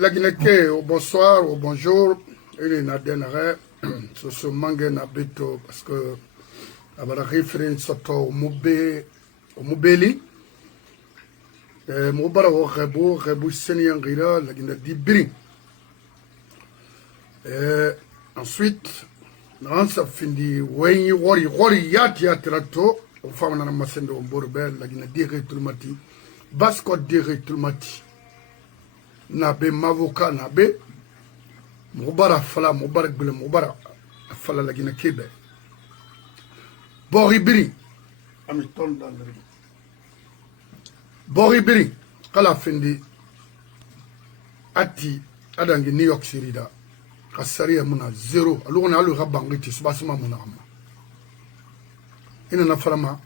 la Guinée, au bonsoir, au bonjour, il y a des arrêts, ce sont mangués n'habito parce que abara référence au Moubeli, Moubara au Rebu Senyangira, la Guinée d'Ibri. Ensuite, on s'est fini, Wayne Wari Yati Atrato, aux femmes dans la masse de Borbel, la Guinée d'Iré Tulmati, Basco d'Iré Tulmati. Nabe mavoka nabe mubara fala mubarak bile mubara fala la gina kebe boribiri ami ton dandri boribiri kala fendi ati adangi New York City da kasariya muna zero alugona alu rabangiti subasuma muna amma ina na farama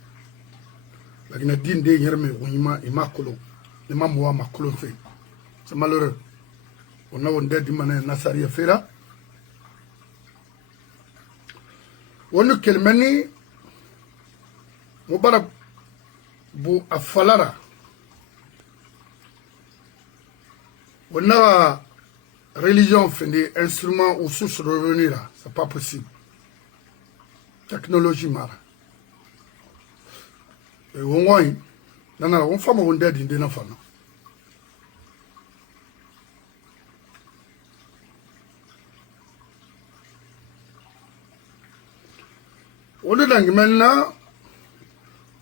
la gina dinde yerme wonyima imakolo imamuwa makolo fe. C'est malheureux. On a un dé dimane Nassaria Fera. On a quelqu'un Mubarak bu afalara. On a religion fait des instruments ou sources de revenus là. C'est pas possible. Technologie mara. Et on voit, on fait un dé d'une femme. On est dans le maintenant,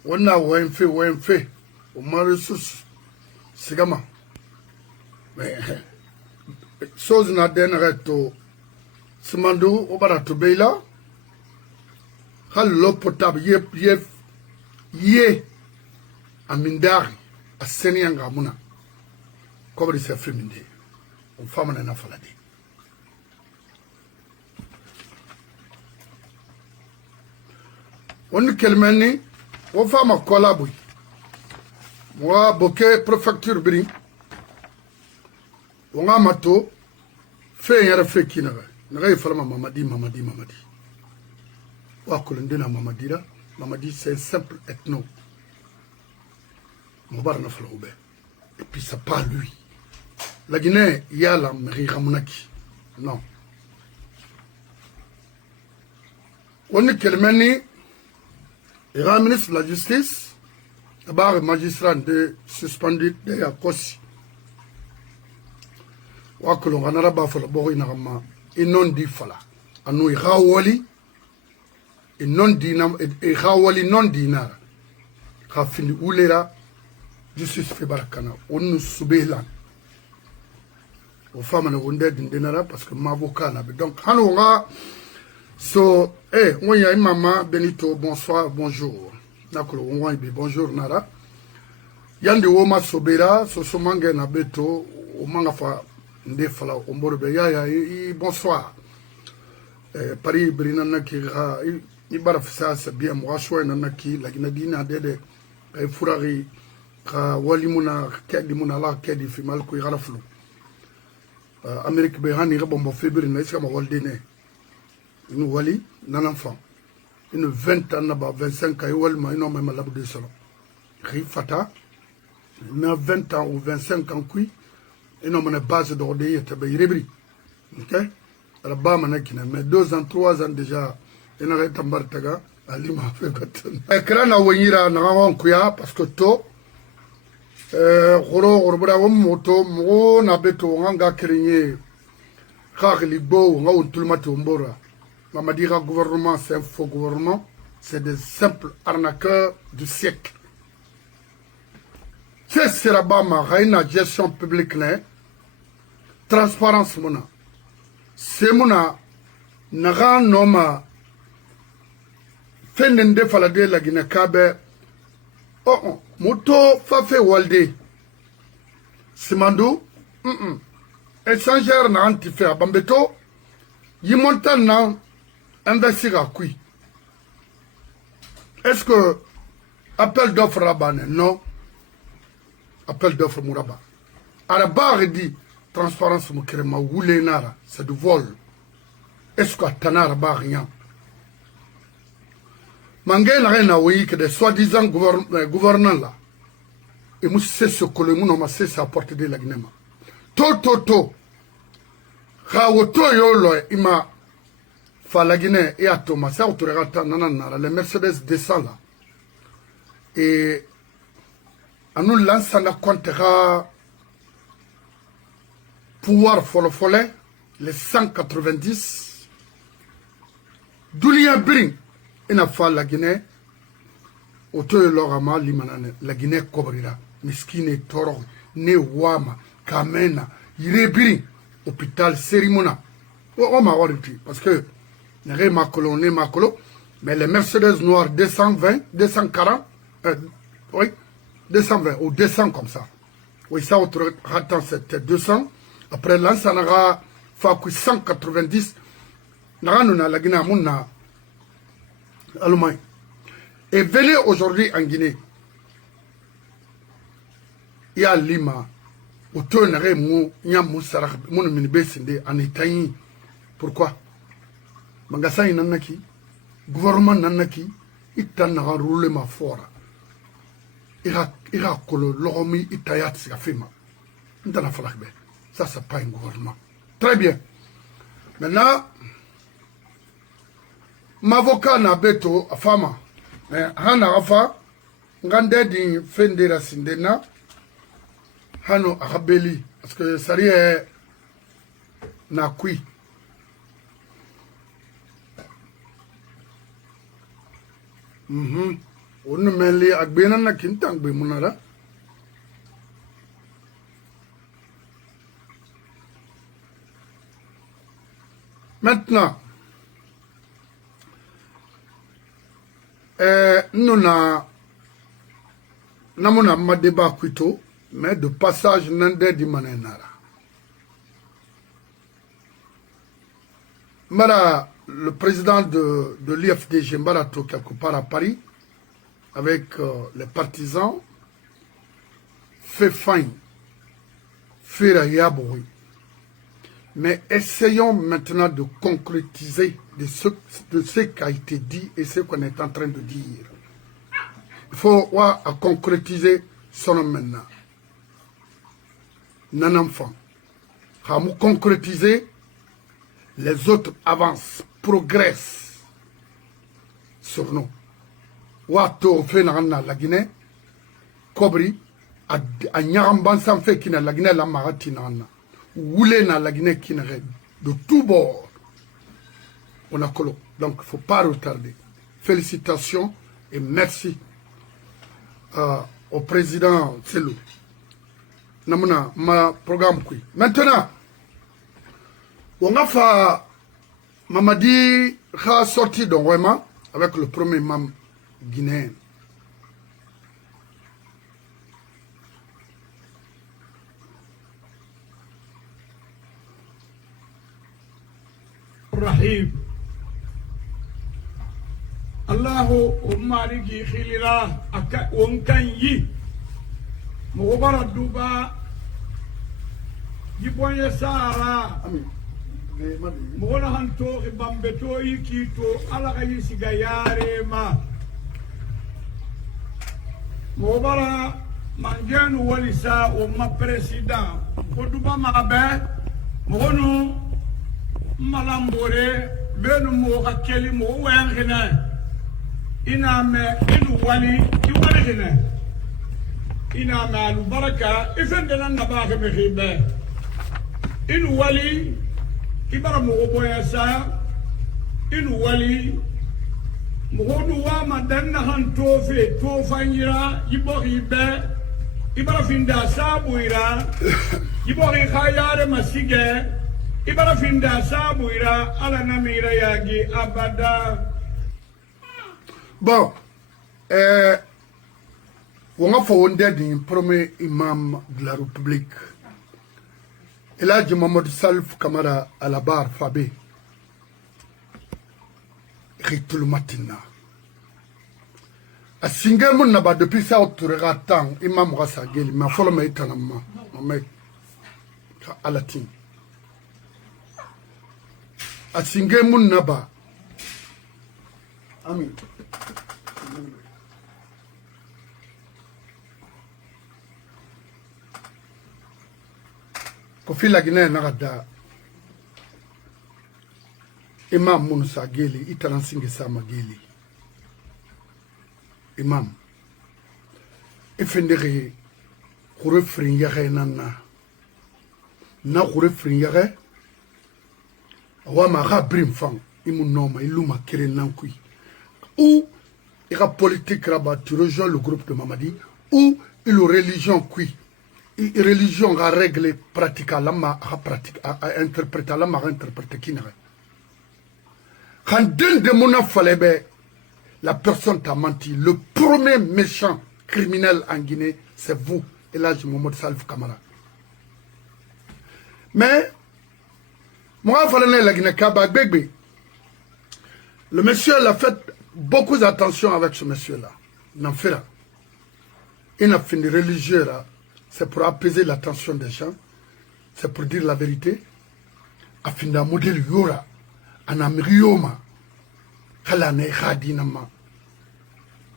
on a un fait, on m'a ressource, c'est comment? Mais, chose n'a dernière to, ce mando, au barato beila, l'eau potable, yé, à Mindari, à Senyanga Muna, comme il s'est fait Mindé, on femme n'a pas fallu. On est quelqu'un, on va me collaborer. Moi, bokeh préfecture bring. On a mato, fait un fait qui n'a pas fait Mamadi. Wakolendena Mamadira, Mamadi c'est simple ethno. Moubar n'a pas l'obé. Et puis ça pas lui. La Guinée, il y a la mairie Ramounaki. Non. On est quelqu'un. Le grand ministre de la Justice, le magistrat de suspendu de Kosi. Wakolon Ranaraba for le Borinarama, et non dit Fala. Anou Rawali, et non dinam, et Rawali non dinar. Rafini Oulera, justice Febarakana, on nous soubélan. Aux femmes, on a wondé d'indenara parce que ma avocat n'a pas. Donc, Hanoura. So, moi y'a une maman, Benito, bonsoir, bonjour. D'accord, on va bonjour, Nara. Yandi Woma Sobera, Sosomange Nabeto, au Mangafa, Ndefala, Omborbe, ya, bonsoir. Paris, Brinanaki, Ibarafsa, c'est bien, moi, choix, Nanaki, la Guinadina, Dede, Furari, Walimuna, Kedimuna, la Kedi, Fimal, Kuiraflo. Amérique Behani, Rabombo Fibri, Nesama Waldene. Une wali, un enfant. Une 20 ans, 25 ans, une homme à l'abou de salon. Rifata, une 20 ans ou 25 ans, une homme à base d'ordre, et tabay ok? À la bas, mais 2 ans, 3 ans déjà, il y a un bartaga, à l'ima fait bâton. Écran à Wanyira, n'a pas parce que to, Rora, moto, mon abeto, Ranga Kérigné, Rarlibo, Raoul Tulmato, Mbora. Mamadira gouvernement, c'est un faux gouvernement. C'est des simples arnaqueurs du siècle. C'est Rabama, Raina, gestion publique, transparence, mona. C'est mona, Naran Noma, Fendende Falade, la Guinée-Kabe. Oh, Moto, Fafe Walde. Simandou, échangeur n'a antifé à Bambeto. Yimontan n'a investir à qui? Est-ce que appel d'offre là-bas? Non. Appel d'offre Mouraba. Arabar dit transparence Moukrema Woulenara, c'est du vol. Est-ce que Tanara ba rien? Mangé n'a rien à oui que des soi-disant gouvernants là. Et moi, c'est ce que le monde m'a cessé à porter de la Guinée. To. Kha woto yo lo ima fa la Guinée et à Thomas ça autorata nanana le Mercedes descend là et à nous lance la comptera pouvoir folofole les 190 Doulia Bring ina fa la Guinée auto lorama limanane la Guinée cobrira miskine toro ne wama kamena yirebiri hôpital Sérimona on m'a dit parce que n'est ma colo mais les Mercedes noirs 220 240 oui 220 ou 200 comme ça oui ça autre attends c'était 200 après là ça n'aura fait que 190 n'aura nous la Guinée monna Allemagne et venez aujourd'hui en Guinée il y a Lima auto n'aurait mou nyam musara mon minibesinde en Italie pourquoi Mangasa nanaki gouvernement nanaki itan na roule ma fora ira kolo lomi itayat si afima ndana falakbe ça c'est pas un gouvernement très bien maintenant m'avocat na beto afama hana afa ngande di fendera sindena hano akabeli parce que sari na kui on me li agbena na kintang be munara maintenant nous namona ma débat kwito mais de passage nande di manenara mara le président de l'IFDG Mbarato quelque part à Paris avec les partisans fait faim fait yaboui mais essayons maintenant de concrétiser de ce qui a été dit et ce qu'on est en train de dire. Il faut concrétiser son nom maintenant. Non enfant. Nous concrétiser, les autres avancent, progressent sur nous. Wato fait la Guinée, Kobri, à Nyaramban sans fait qui n'a la Guinée la Maratina. Oulé na la Guinée qui n'est de tout bord. On a colo. Donc il ne faut pas retarder. Félicitations et merci au président Selou. Namuna ma programme qui. Maintenant, on a fait Mamadi a sorti de Ouema avec le premier imam guinéen. Rahim Allahu umarigi khilira aka wonkanyi mugobara duba jibonya sara mugona hanto bambeto yikito ala gayi sigayare ma mugobara manjanu walisa umma president koduba mabe mugonu malambore benu mo hakeli mo wengina ina me inu wali ki wali ina ma al baraka ifendana nabaga me khibe inu wali ibara mo boya sa inu wali mo hodu wa madanna han tofe to fanyira yibo khibe ibara finda sabuira yibo khayare masige ibara finda sabuira ala namira yagi abada. Bon, on a fondé le premier imam de la République. Et là, je Mamadou Salif Kamara à la barre Fabé. Ritul matina. A Singamoun Naba depuis ça, tu regardes imam Rassagel, mais faut le mettre en main. Mais à la team. A Singamoun Naba. Amin. Kofi la Guinée n'a pas Imam Moussa Geli, Italansingi Sama Geli. Imam. Ifendere, Kure Fringere Nana. Na Kure Fringere. Awama Rabrim Fang. Imu Noma, Iluma Kere Nankui. Ou, il y a politique là-bas, tu rejoins le groupe de Mamadi. Ou, il y a religion qui. Religion a réglé, pratique, a interprété, a interprété qui n'a. Quand d'un de mon fallait, la personne t'a menti. Le premier méchant criminel en Guinée, c'est vous, Elhadji Mohamed Salif Camara. Mais, moi, il fallait la Guinée Kaba Bébé. Le monsieur a fait beaucoup d'attention avec ce monsieur-là. Il n'en fait pas. Il n'a fini religieux là. C'est pour apaiser l'attention des gens. C'est pour dire la vérité. Afin de modèle Yora. Anamrioma. Kala ne khadinama.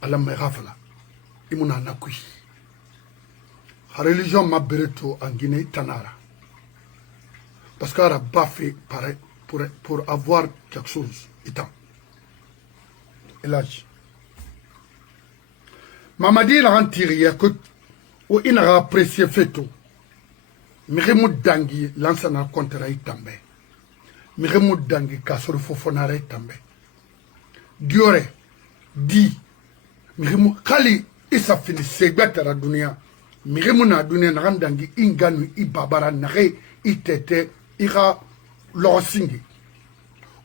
Ala me rafala. Imuna nakui. La religion m'a bereto en Guinée Tanara. Parce qu'elle a baffé pareil pour avoir quelque chose. Étant. Elhadji. Mamadi n'a rentiré que ou il n'a apprécié fait tout. Miremou dangi lansana contre itambe. Miremou dangi kasoro fofonare itambe. Diore di miremou kali isa fini segbetara dunia. Miremou na dunia na randangi inganu ibabara nare itete ira losingi.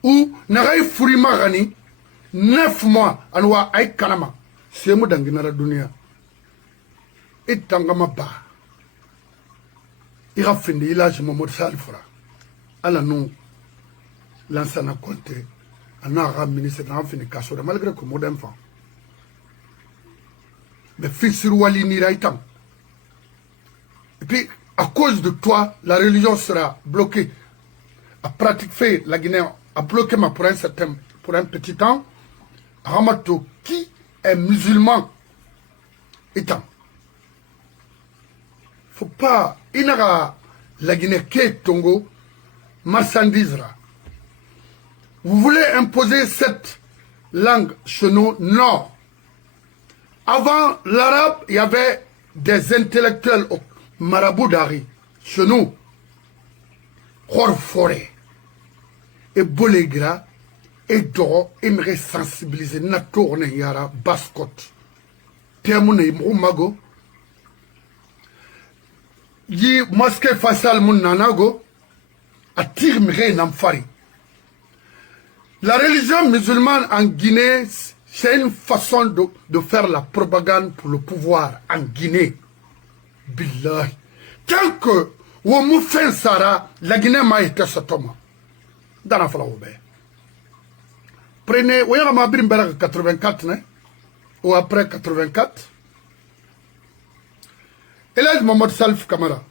Ou nare furima gani 9 mois anwa ay kanama. Semu dangi nara dunia. Et tangama ba. Il a fini Elhadji Mohamed Salif. Alors nous, l'ancien compte, on a ramené cette enfant cassure, malgré que mon enfant. Mais fils Wali Niraitam. Et puis, à cause de toi, la religion sera bloquée. À pratiquer la Guinée, à bloquer ma pour un petit temps. Ramato, qui est musulman, étant. Faut pas, il n'y a la Guinée qui est Tongo, marchandise. Vous voulez imposer cette langue chez nous? Non. Avant l'arabe, il y avait des intellectuels au marabout d'Ari. Chez nous, Horforé, et Bolegra, et Doro, aimerait sensibiliser Natourne Yara, Baskote. Termoune Moumago. Yi mosquée faciale mon nanago attire mire namfari. La religion musulmane en Guinée, c'est une façon de faire la propagande pour le pouvoir en Guinée. Billahi. Tant que on m'a fait ça, la Guinée m'a été satoma. Dans la flaube. Prenez, vous voyez, ma brimberg 84, ou après 84. Elhadji Mohamed Salif Camara.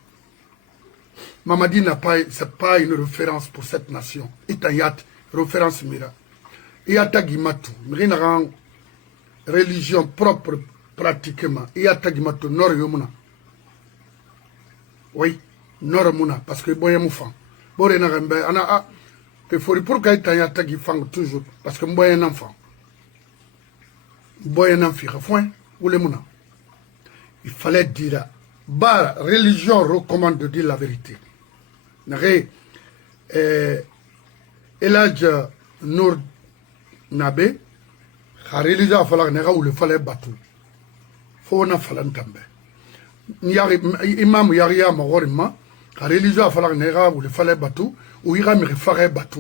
Mamadi n'a pas, c'est pas une référence pour cette nation. Itayat, référence mira. Iyata Gimatu, mira religion propre pratiquement. Iyata Gimatu, nord yomuna. Oui, nord muna, parce que boye moufan. Bore na rembe, ana a, pefori pour qu'il Itayata Gifang toujours, parce que boye un enfant. Boye un enfant, foin, ou le muna. Il fallait dire. Bar, religion recommande de dire la vérité. Elhadji Nour Nabe, la religion a fallu nega ou le fallait battre. Faut na fallu tambe. Imam Yahya Magorima, la religion a fallu nega ou le fallait battre, ou ira me refaire battre.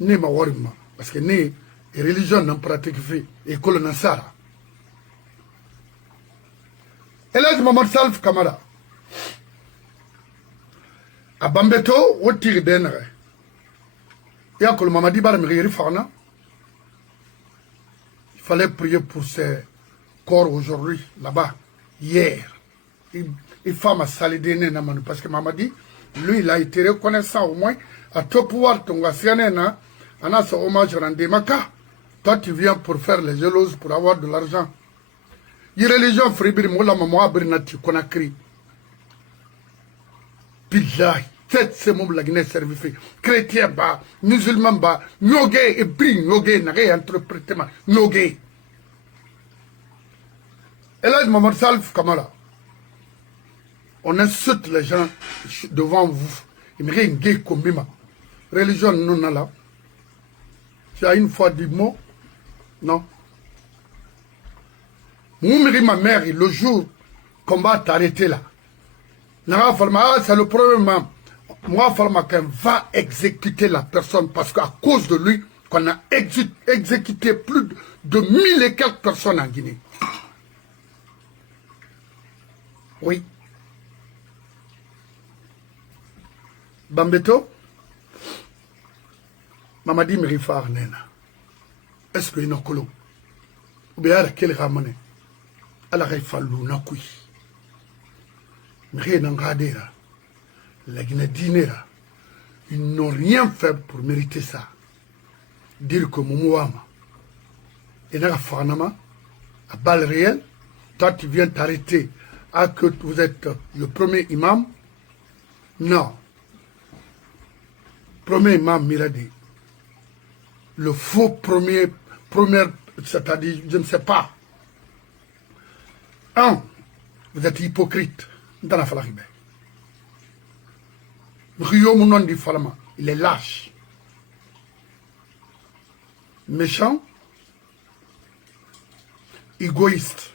Ne Magorima, parce que ne religion n'en pratique fait, et que le Nassara. Elhadji Mohamed Salif Camara. A Bambeto, on tire d'enre. Il y a que le Mamadi Barmiri Fana. Il fallait prier pour ses corps aujourd'hui, là-bas, hier. Il faut ma salidene namanu parce que Mamadi, lui, il a été reconnaissant au moins à tout pouvoir ton gassianena, en a ce hommage rendu maka. Toi, tu viens pour faire les jalouses, pour avoir de l'argent. Il y a religion fribir moula mamoa brinati konakri. Billahi. c'est mon la Guinée service chrétien ba musulman ba nyoge et bri nyoge na re interprétement nyoge et là Mamadou Salif Kamara on insulte les gens devant vous il me rien gay comme bima religion non là tu as une fois dit mot non ma mère le jour qu'on va t'arrêter là c'est le problème. Moi, Falmakin va exécuter la personne parce qu'à cause de lui, qu'on a exécuté plus de 1000 et quelques personnes en Guinée. Oui. Bambeto, Mamadi Merifar Nena. Est-ce qu'il y a un colo? Ou bien il y a quel ramone? Alors il faut l'unakui. Mais Nangadera. La Guinée, ils n'ont rien fait pour mériter ça. Dire que Moumouama, et n'a pas à balle réelle, toi tu viens t'arrêter à que vous êtes le premier imam. Non. Premier imam Miradi. Le faux premier, c'est-à-dire, je ne sais pas. Un, vous êtes hypocrite dans la Falahibé. Rio Mounon di Falama, il est lâche. Méchant, égoïste.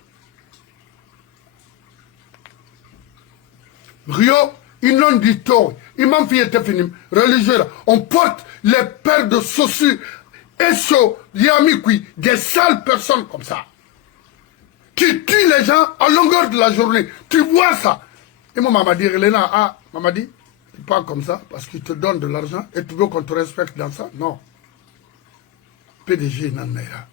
Rio, il n'en dit tort. Il m'en fait fini. Religieux, on porte les pères de Sossu et So, Yamikui, des sales personnes comme ça. Tu tues les gens à longueur de la journée. Tu vois ça. Et moi, maman dit, Elena, ah, maman dit, pas comme ça, parce qu'il te donne de l'argent et tu veux qu'on te respecte dans ça? Non. PDG Nanera.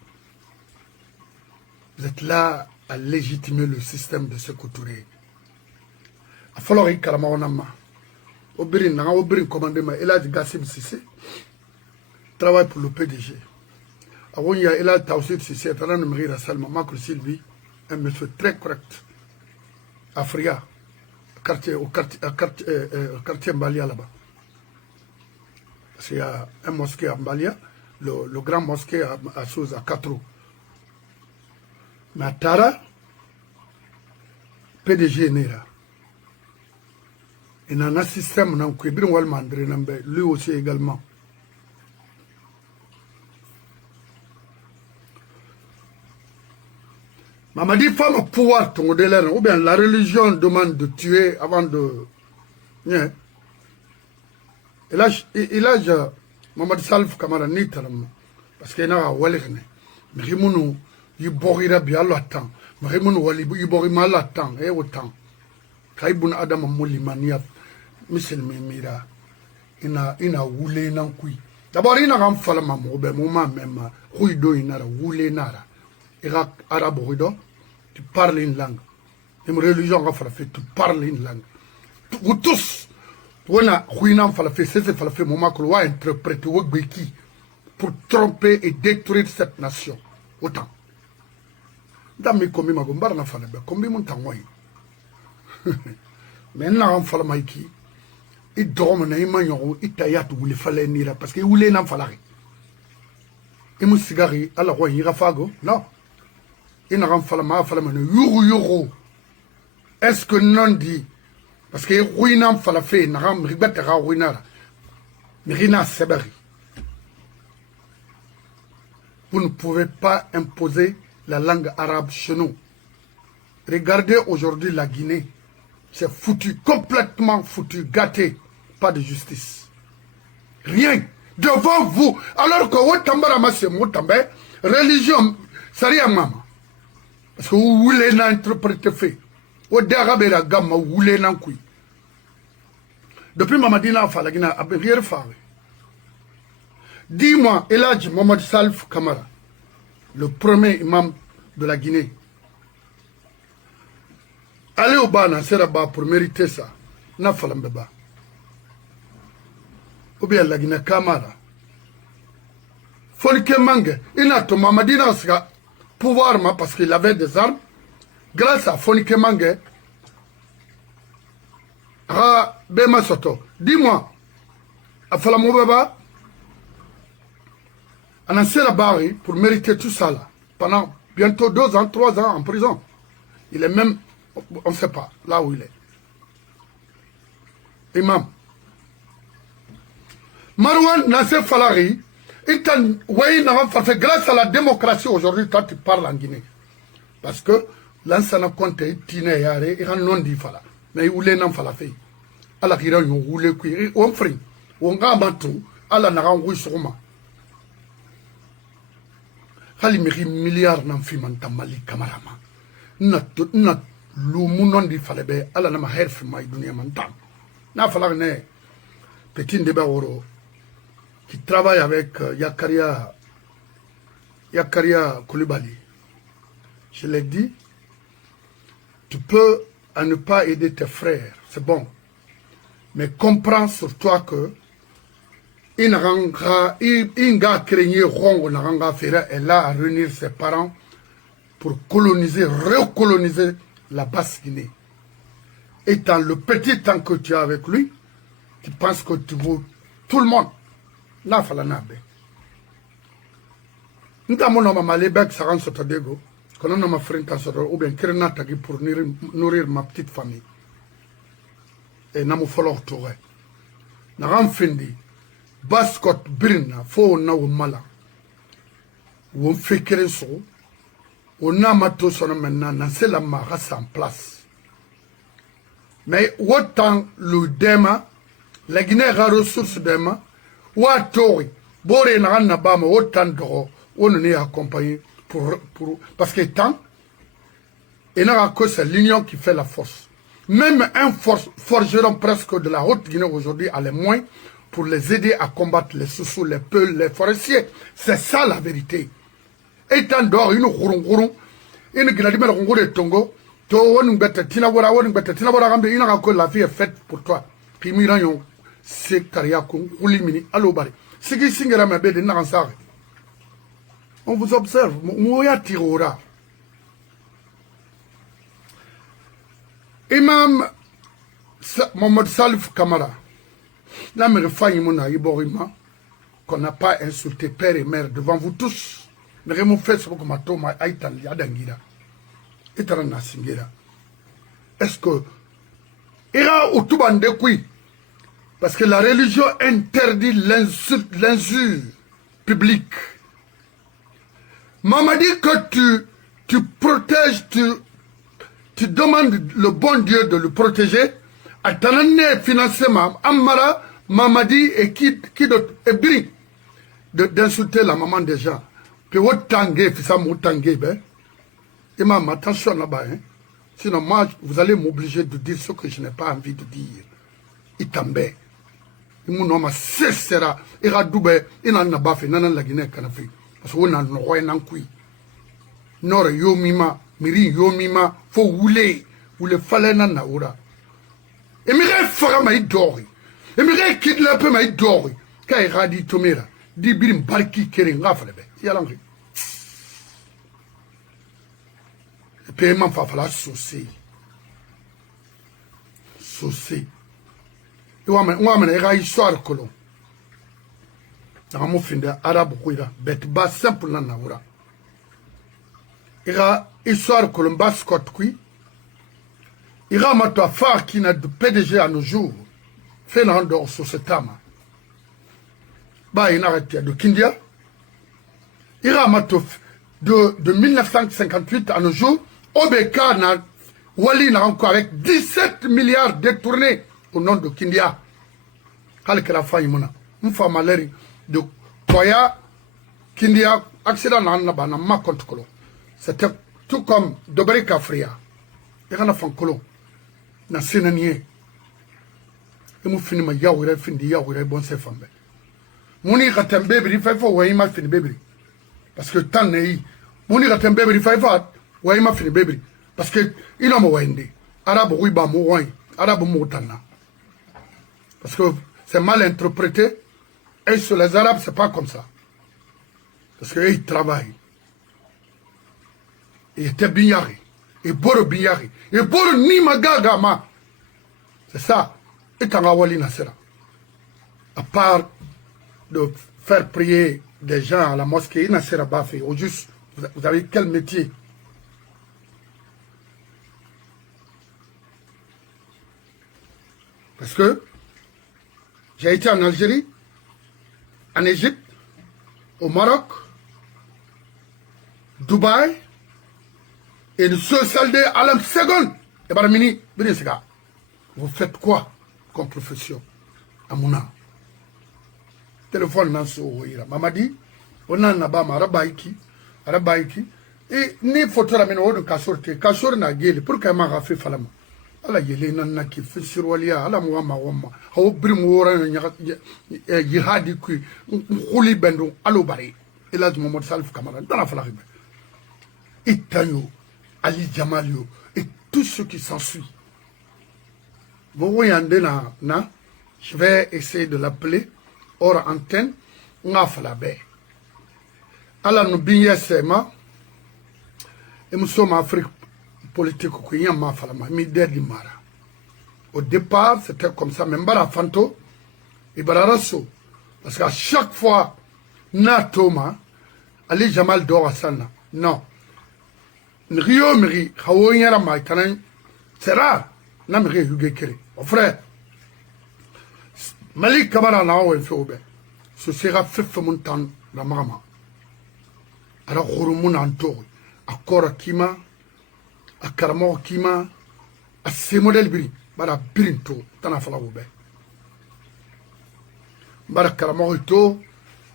Vous êtes là à légitimer le système de Sékou Touré. Il va falloir que vous Obirin commandement, Elad Gassim Sissé travaille pour le PDG. Avant, il y a Elad Taoussir Sissé, Taran Mrira Salma, Makul Sylvie, un monsieur très correct, Afria. Au quartier Mbalia là-bas. Parce qu'il y a un mosquée à Mbalia, le grand mosquée à Souza, à Katro. Mais à Tara, PDG Nera. Il y a un système, lui aussi également. Mamadi femme pouvoir ton délai, ou bien la religion demande de tuer avant de. Et là, Mamadi Salif Kamara Nitaram, parce qu'il y a un Walerne, mais Rimounou, il borira bien l'attant, mais Rimounou Walibu, il borima l'attant, et autant. Kaibun Adam Moulimania, Michel Mimira, il a roulé nan kui. D'abord, il a renfalé ma mot, ben, moment même, Ruido, il a roulé nara. Irak, arabe, tu parles une langue. Une religion, tu parles une langue. Vous tous, on a fait moment que l'on a interprété pour tromper et détruire cette nation. Autant. Dans mes commis, ma gombar n'a fallu pas. Combien mon temps, mais là, on fait maïki. Il dort, il taillat, il fallait nira parce qu'il voulait n'en falloir. Il m'a cigari, alors, il a fago. Non. Il n'a pas fallu est-ce que non dit parce que ruinam falafé n'a pas ribette ruinara Mirina Sebari. Vous ne pouvez pas imposer la langue arabe chez nous. Regardez aujourd'hui la Guinée. C'est foutu, complètement foutu, gâté. Pas de justice. Rien. Devant vous. Alors que Wotambara c'est Motambe, religion, ça rien maman. Parce que vous voulez n'interpréter fait. Au dérabé la gamme, vous voulez n'en couille. Depuis Mamadina Falagina, a rien fait. Dis-moi, Eladj Mohamed Salif Kamara, le premier imam de la Guinée. Allez au Bana, c'est là-bas pour mériter ça. N'a pas l'embeba. Ou bien la Guinée Kamara. Folke Mange, il n'a pas Mamadina pouvoir parce qu'il avait des armes. Grâce à Fonike Mange, Ah, Bema Soto, dis-moi, à Falamobaba, on a la barre pour mériter tout ça là, pendant bientôt 2 ans, 3 ans en prison. Il est même, on ne sait pas, là où il est. Imam. Marwan Nasser Falari, grâce à la démocratie aujourd'hui, toi tu parles en Guinée. Parce que l'ansana compte tine yare, il y a non dit fala. Mais il voulait n'en fala fait. ala kira yo wule ku on fri on ga matu ala na ga ngui soma hali mi milliard nan fi man tamali kamarama na lumu non di falebe ala na ma herf mai dunia man tam na fala ne petit de Baoro qui travaille avec Yakaria Koulibaly. Je l'ai dit, tu peux à ne pas aider tes frères, c'est bon. Mais comprends sur toi que Inga Crénier Rongo Naranga Ferra est là à réunir ses parents pour coloniser, recoloniser la Basse-Guinée. Étant le petit temps que tu as avec lui, tu penses que tu veux tout le monde. Là, il nabe. Nous avons ma lebek saran sotadego, qu'on a ma frère ou bien Kerenatagi pour nourrir ma petite famille. Et nous avons fait touré. Nous avons fini. Baskot Brina, fo na ou mala. Ou on fait Kerenso. On a mato son maintenant, c'est la race en place. Mais autant le dema, la Guinée a ressources dema, Watori, Boré na bama, autant d'or, on est accompagné pour parce que tant, et n'a que c'est l'union qui fait la force. Même un forgeron presque de la Haute-Guinée aujourd'hui a les moyens pour les aider à combattre les sous les peuls, les forestiers. C'est ça la vérité. Et tant d'or, une gourou, une gradime de Tongo, to one better tinabora, one better tinabora, la vie est faite pour toi. Puis Mirayon. C'est Kariakou, Oulimini, Alobari. C'est qui singera ma bête de Nansare. On vous observe, Mouya Tirora. Imam Mohamed Salif Kamara. La mère Fayimona Iborima, qu'on n'a pas insulté père et mère devant vous tous. Mais remou fait ce que ma toma Aïtan Yadangira. Et Tarana Singira. Est-ce que. Ira ou Toubande Kui. Parce que la religion interdit l'injure publique. Maman dit que tu protèges, tu demandes le bon Dieu de le protéger. À ton année financement, Amara, Mamadi et qui d'autre, et Bri, d'insulter la maman des gens. Puis autant gay, fils à moutangué, ben. Et maman, attention là-bas, hein. Sinon, moi, vous allez m'obliger de dire ce que je n'ai pas envie de dire. Itambé. Mon sera ira dube ina na bafe nana la Guinée kanafi parce que na no nan kui nore yomima miri yomima fo wule fale na naura et mi fera mai dori et mi kidnapper mai dori kay radi tomera di birim barki kere ngafale be yalangi et paiement fa fala souci on a une histoire que l'on a fait arabe bet bas simple na naura ira histoire que l'on bas scott qui ira mato affaire qui n'a de PDG à nos jours fait na ndor sur ce tama ba ina arrêté de Kindia ira mato de 1958 à nos jours OBK na wali na encore avec 17 milliards détournés au nom de Kindia. Halkela Fayimona. Mfa maleri de Koya Kindia accident na bana ma compte kolo. C'était tout comme Dobri Kafria. Et quand on a fait kolo na sénanier. Et mon fini ma yawira findi yawira bon se fambe. Moni katembe bri fa fo wayima fini bebri. Parce que tant nei moni katembe bri fa fa wayima fini bebri. Parce que il a mo wende. Arabe oui ba mo way. Arabe mo tana. Parce que c'est mal interprété. Et sur les Arabes, c'est pas comme ça. Parce qu'eux, ils travaillent. Ils étaient bignari. Ils bourrent bignari. Ils bourrent ni magagama. C'est ça. Et Tangawali Nasera. À part de faire prier des gens à la mosquée, Nasera Bafé, au juste, vous avez quel métier? Parce que j'ai été en Algérie, en Égypte, au Maroc, Dubaï, et nous sommes soldés à la seconde. Et Baramini, vous faites quoi comme profession? Amouna. Téléphone nan so hoira. Mamadi, on a naba arabaiki, et ni photo la meno de kasorte, kasor na gele, pour qu'elle m'a fait falama. Ala yele nan na ki fisir walia, ala muama wama, hawo brim wora yihadi kui, khuli bendo, alo bari. Et là, Mohamed Salif Kamara, dans la falakhime. Itanyo, Ali Jamalio, et tout ce qui s'ensuit. Vous voyez, je vais essayer de l'appeler hors antenne, n'a falabé. Alors, nous bignons seulement, et nous sommes en Afrique politique, qui est ma falama, mara. Au départ, c'était comme ça, même Bara Fanto, et Bararasso. Parce qu'à chaque fois, na Thomas, Ali Jamal Dorasana, non. Rio Miri, Hawoyera Maitanan, c'est rare, n'a Miri Hugekere. Mon frère, Malik Kamara Nao et Foube, ce sera fait montant la Mama. Alors, Horomun Antori, à Kora Kima, à Karamo Kima, à ces modèles Biri, Bara Birinto, Tanafalaoube. Bara Karamorito,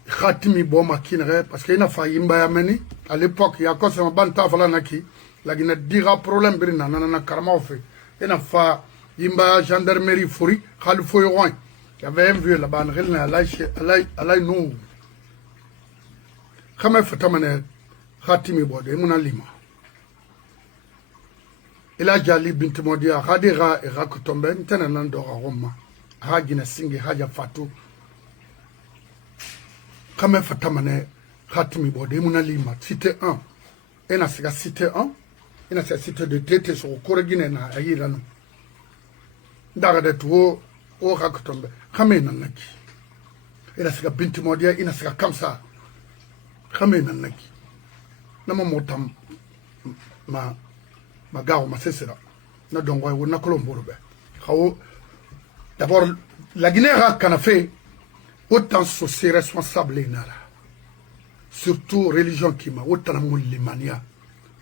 Khatimi Boma Kinere, parce qu'il n'a pas Yameni, à l'époque, il y a quoi ça Banta Falanaki, la Guinée dira problème Birina, Nana Karamofe, il n'a pas Yimba gendarmerie Furi, Khalifo Yoran. Il y avait un vieux là-bas, Alaï Nou. Khamé Fatamane, Khatimi Bode, Mouna Lima. Il a Jali Bintimodia, Hadira et Rakutombe, Tenanandora Roma, Hagina Singi, Haja Fatou. Khamé Fatamane, Khatimi Bode, Mouna Lima, cité 1. Et na cité 1, et na cité de Tété sur le Corrigine na Ayirano. Dagade tuo o Rakutombe, Khamé Nanaki. Et na Bintimodia, et na comme ça. Khamé Nanaki. Nama motam ma garo ma sesera na dongo wo na kolomboro be xawo d'abord la Guinée a fait autant société responsable nara surtout religion qui ma autant mulimania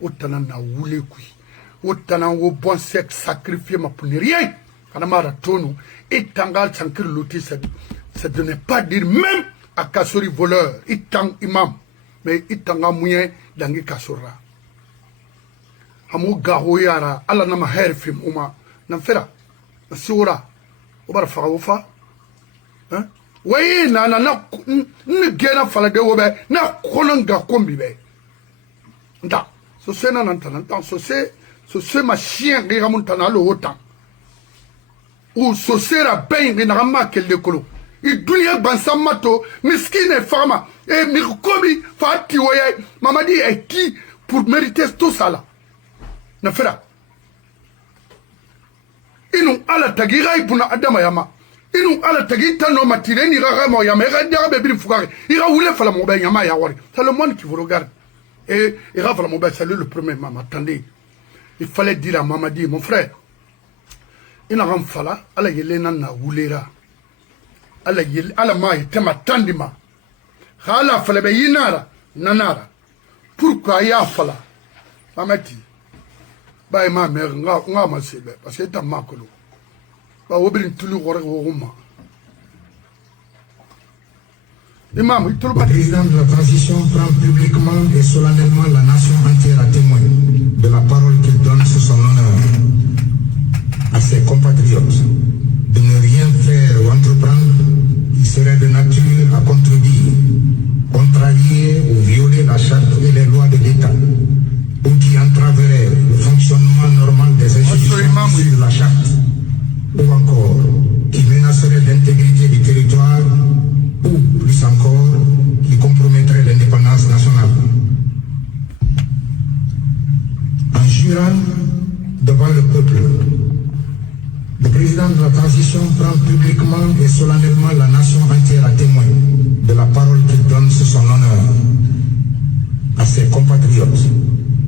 autant na wule kui autant wo bon sexe sacrifié ma pour rien kana mara tonu et tangal sankir loti ça de ne pas dire même à Kassori voleur itang imam mais itanga moyen dangi Kassora amu gahoyara ala nama herfim uma namfera nasura ubara fawofa hein wayi na gena fala de wobe na konanga kombi be nda so sena nantana so se ma chien gira montana lo autant ou so sera ben na ma kelle kolo i dunia bansamato miskine fama et mirkobi fati waye mamadi est qui pour mériter tout ça là Nafera. Inu ala tagira ibuna adama yama. Inu ala tagita no matireni ragamo yama. Ira bébé fugare. Ira oule fala mobe yama yawari. C'est le monde qui vous regarde. Et ira fala mobe salut le premier maman. Attendez. Il fallait dire à Mamadi, mon frère. Ina ram fala ala yelena na oulera. Ala ma tema tandima. Khala fala be yinara nanara. Pourquoi ya fala? Mamati. Bah ma mère nga ma sebe parce que ta makolo ba wobrin tulu gore woma imam il le président de la transition prend publiquement et solennellement la nation entière à témoin de la parole qu'il donne sur son honneur à ses compatriotes de ne rien faire ou entreprendre qui serait de nature à contredire, contrarier ou violer la charte et les lois de l'État, ou qui entraverait le fonctionnement normal des institutions issues de la charte, ou encore qui menacerait l'intégrité du territoire, ou plus encore, qui compromettrait l'indépendance nationale. En jurant devant le peuple, le président de la transition prend publiquement et solennellement la nation entière à témoin de la parole qu'il donne sous son honneur à ses compatriotes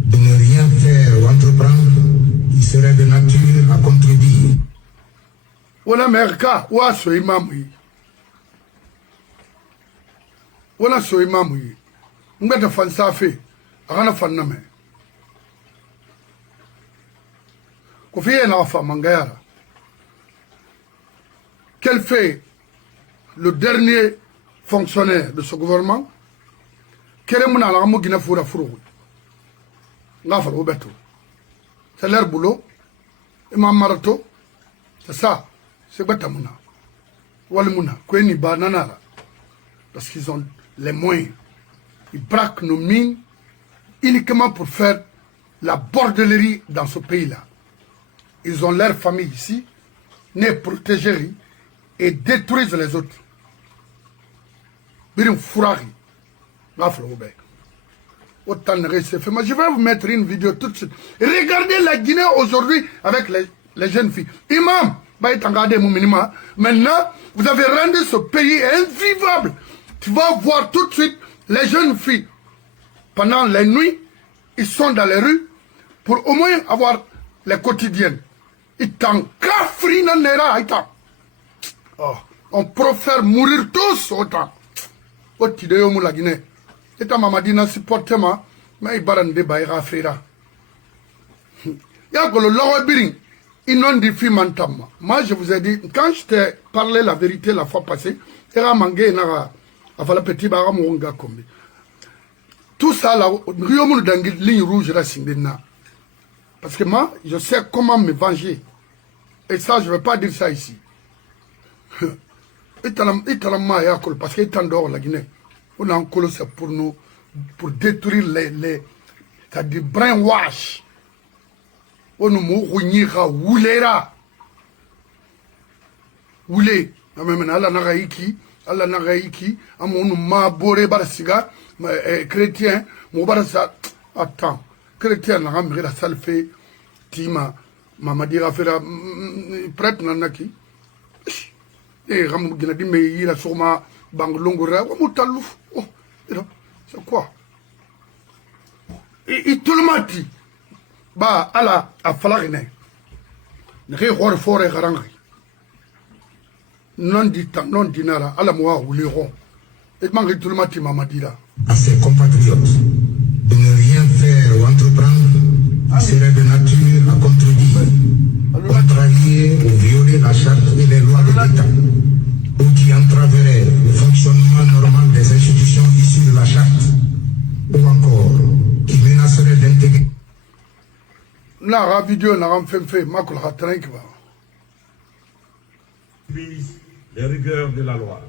de ne rien faire ou entreprendre qui serait de nature à contredire. Wana merka wa so imamu yi. Wana so imamu yi. Ngata fansa fe agana fanna me. Ko fiye na fa mangayara. Quel fait le dernier fonctionnaire de ce gouvernement? Keremuna la mo gina fura furu. Ngafa robeto. C'est leur boulot. Imam Marato. C'est ça. C'est Batamuna. Walmuna. Kweni Bananara. Parce qu'ils ont les moyens. Ils braquent nos mines uniquement pour faire la bordellerie dans ce pays-là. Ils ont leur famille ici, ne protéger et détruisent les autres. Birim Fourari. Je vais vous mettre une vidéo tout de suite. Regardez la Guinée aujourd'hui avec les jeunes filles. Imam, maintenant, vous avez rendu ce pays invivable. Tu vas voir tout de suite les jeunes filles. Pendant les nuits, ils sont dans les rues pour au moins avoir les quotidiennes. Ils t'encafrent dans les rats. On préfère mourir tous autant. Au Tidéo la Guinée. Et ta mamadina supportement, mais il barande baïra frira. Y'a que le loro biring, ils n'ont dit fi mantama. Moi, je vous ai dit, quand je t'ai parlé la vérité la fois passée, il y a mangé nara, avala petit bara mounga kombi. Tout ça là, Riomoun d'angil, ligne rouge la sindina. Parce que moi, je sais comment me venger. Et ça, je ne vais pas dire ça ici. Parce qu'il est en dehors la Guinée. On a un colosse pour nous, pour détruire les c'est-à-dire brainwash. On nous mourra, oulera. Oulé. Allah nagaïki, amon ma boré barasiga, chrétien, mon barasa. Attends, chrétien n'a pas la salfé, tima, mamadira fera, prêtre nanaki. Et Ramou Ginadi, mais il a sûrement Banglongora, Moutalouf. Oh, c'est quoi? Et tout le monde dit, bah, Allah a fallu ne rien fort et garangi. Non dit, non dinara, Allah moi ou l'euro. Et manque tout le monde, Mamadira. À ses compatriotes de ne rien faire ou entreprendre serait de nature à contredire, contrarier ou violer la charte et les lois de l'État, ou qui entraverait le fonctionnement normal des institutions issues de la charte, ou encore qui menacerait d'intégrer. La vidéo n'a pas fait makul hatrank ba. Les rigueurs de la loi.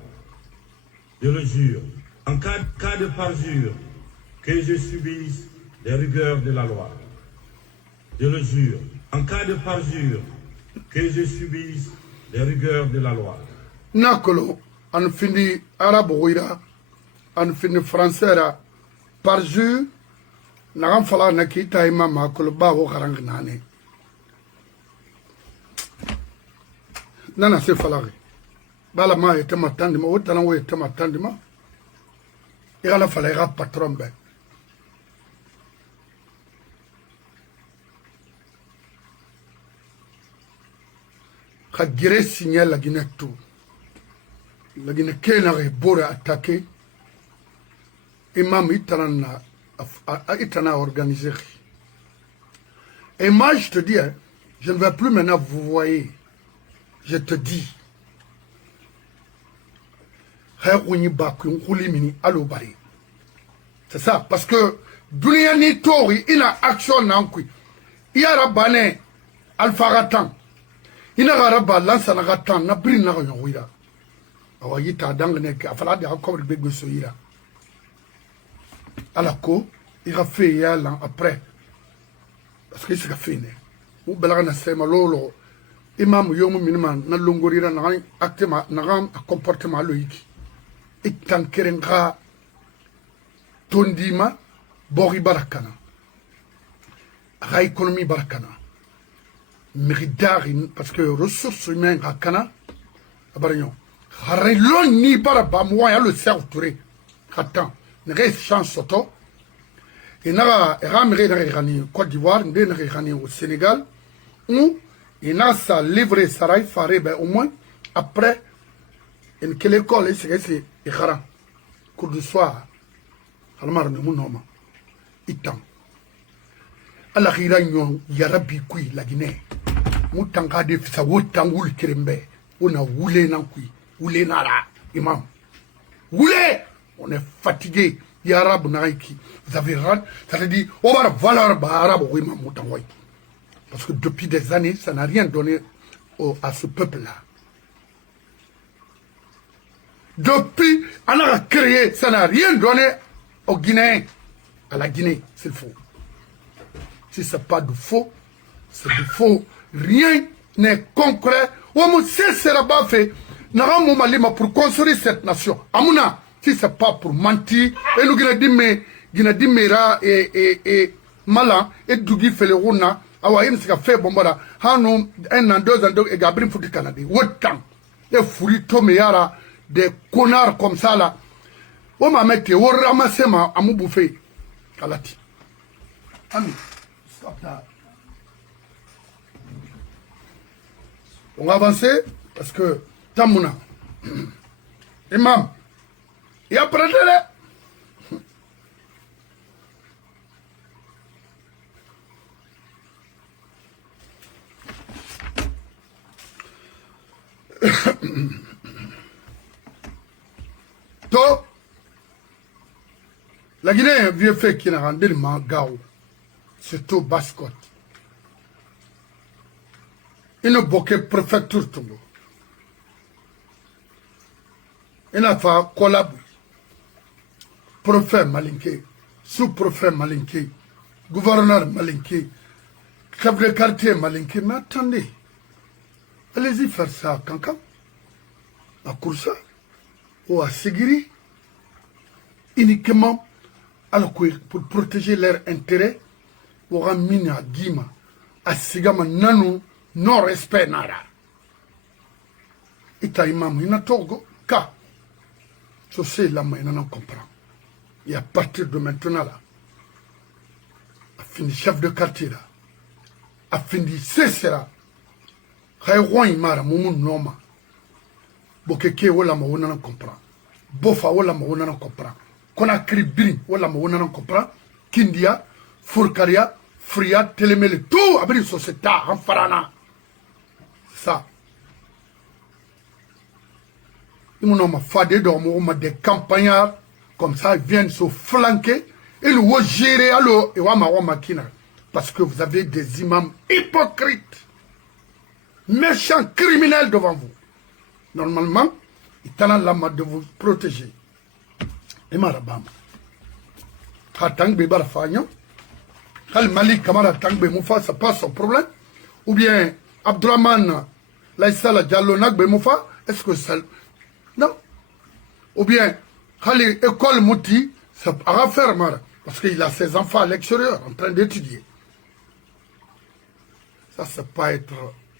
Je le jure, en cas de parjure, que je subisse les rigueurs de la loi. Je le jure, en cas de parjure, que je subisse les rigueurs de la loi. Nakolo, en fini arabe ouira, en fini français ra, parjure, n'a fala nakita ima makolo ba wo karang nane. Nana se falari. Bala ma ete matandima, otana wo ete matandima. Ira fala ira patron ben. Khagire signal la Guinée tout. La Guinée kenare bore attaqué. Imam itana organisé. Et moi je te dis, hein, je ne vais plus maintenant vous voyer. Je te dis. C'est ça, parce que Dunia ni tori, il a action nankui. Il y a rabane alpha ratan. Il a rabba lansa na ratan, na brin na yawira. Awayita dangne ka fala de akor bego soira. Alako, il a fait yalan après. Parce que c'est fini. Ou belana sema lolo. Imam yomu miniman na longorira na actema na comportement loïque. Itan kerenga tondima bori barakana. Ra économie barakana. Miridari, parce que ressources humaines à Cana, à Barignon. Harelon ni baraba, moi, y'a le cerf touré. Attends, n'est chance soto. Et n'a raméré dans Côte d'Ivoire, au Sénégal, où il n'a sa livré Sarai Faré, ben au moins, après, une quelle école, c'est Ikhara, cours du soir, Almar de Mounoma, Itan. À la Riranyon, Yarabi Kui, la Guinée. Moutanga de Fissa, Wotangoul Kirembe, on a woulé Nankui, woulé Nara, imam. Woulé! On est fatigué. Yarab Naiki. Vous avez raté. Ça veut dire, on va valeur arabe, oui, imam Moutangoy. Parce que depuis des années, ça n'a rien donné à ce peuple-là. Depuis, on a créé, ça n'a rien donné aux Guinéens. À la Guinée, c'est le faux. Si ce n'est pas du faux, c'est du faux. Rien n'est concret. On sera pas fait. Pour construire cette nation. Amouna, si ce n'est pas pour mentir, et nous Guinée Mera et Mala, et Dougi Felerona, awa yim sika fait bombara, hano, 1 an, 2 ans, et Gabriel Fouti Canadi. Wotan, et Fouri Tomeyara, des connards comme ça là. On m'a mis, on ramasse ma amou bouffé. Kalati. Ami, stop that. On va avancer parce que Tamouna, Imam, il a prêté là. To, la Guinée vieux fait qui n'a rendu le Mangao, surtout Bascotte. Une bouquet préfecture Tongo. Il a fait collab. Préfet Malinké, sous-préfet Malinké, gouverneur Malinké, chef de quartier Malinké. Mais attendez, allez-y faire ça à Kankan, à Koursa, ou à Sigiri, uniquement pour protéger leurs intérêts, ou à Mina, Guima, à Sigama, Nanou, non-respect Nara. Ita imam, il n'a togo, ka. Je sais, là, il n'en comprend. Et à partir de maintenant, là, a fini chef de quartier, là, a fini cessera. Khaïrouan Imara, Moumoun Noma. Bokeke, wala ma wona n'en comprend. Bofa, wala ma wona n'en comprend. Konakri Bini, wala ma wona n'en comprend. Kindia, Fourkaria, Fria, Télémélé, tout, abri société, en farana. Ça. Ils m'ont fait des campagnards comme ça, ils viennent se flanquer et nous gérer alors parce que vous avez des imams hypocrites, méchants, criminels devant vous. Normalement, ils ont la main de vous protéger. Et marabam. Hatang Bibar Fagnon, Khal Malik Kamara Tangbe Moufa, ça passe son problème. Ou bien Abdurrahman Laïsala Diallo Nagbe Moufa, est-ce que ça. Non. Ou bien, Khali École Mouti, ça va faire mal. Parce qu'il a ses enfants à l'extérieur en train d'étudier. Ça, c'est pas être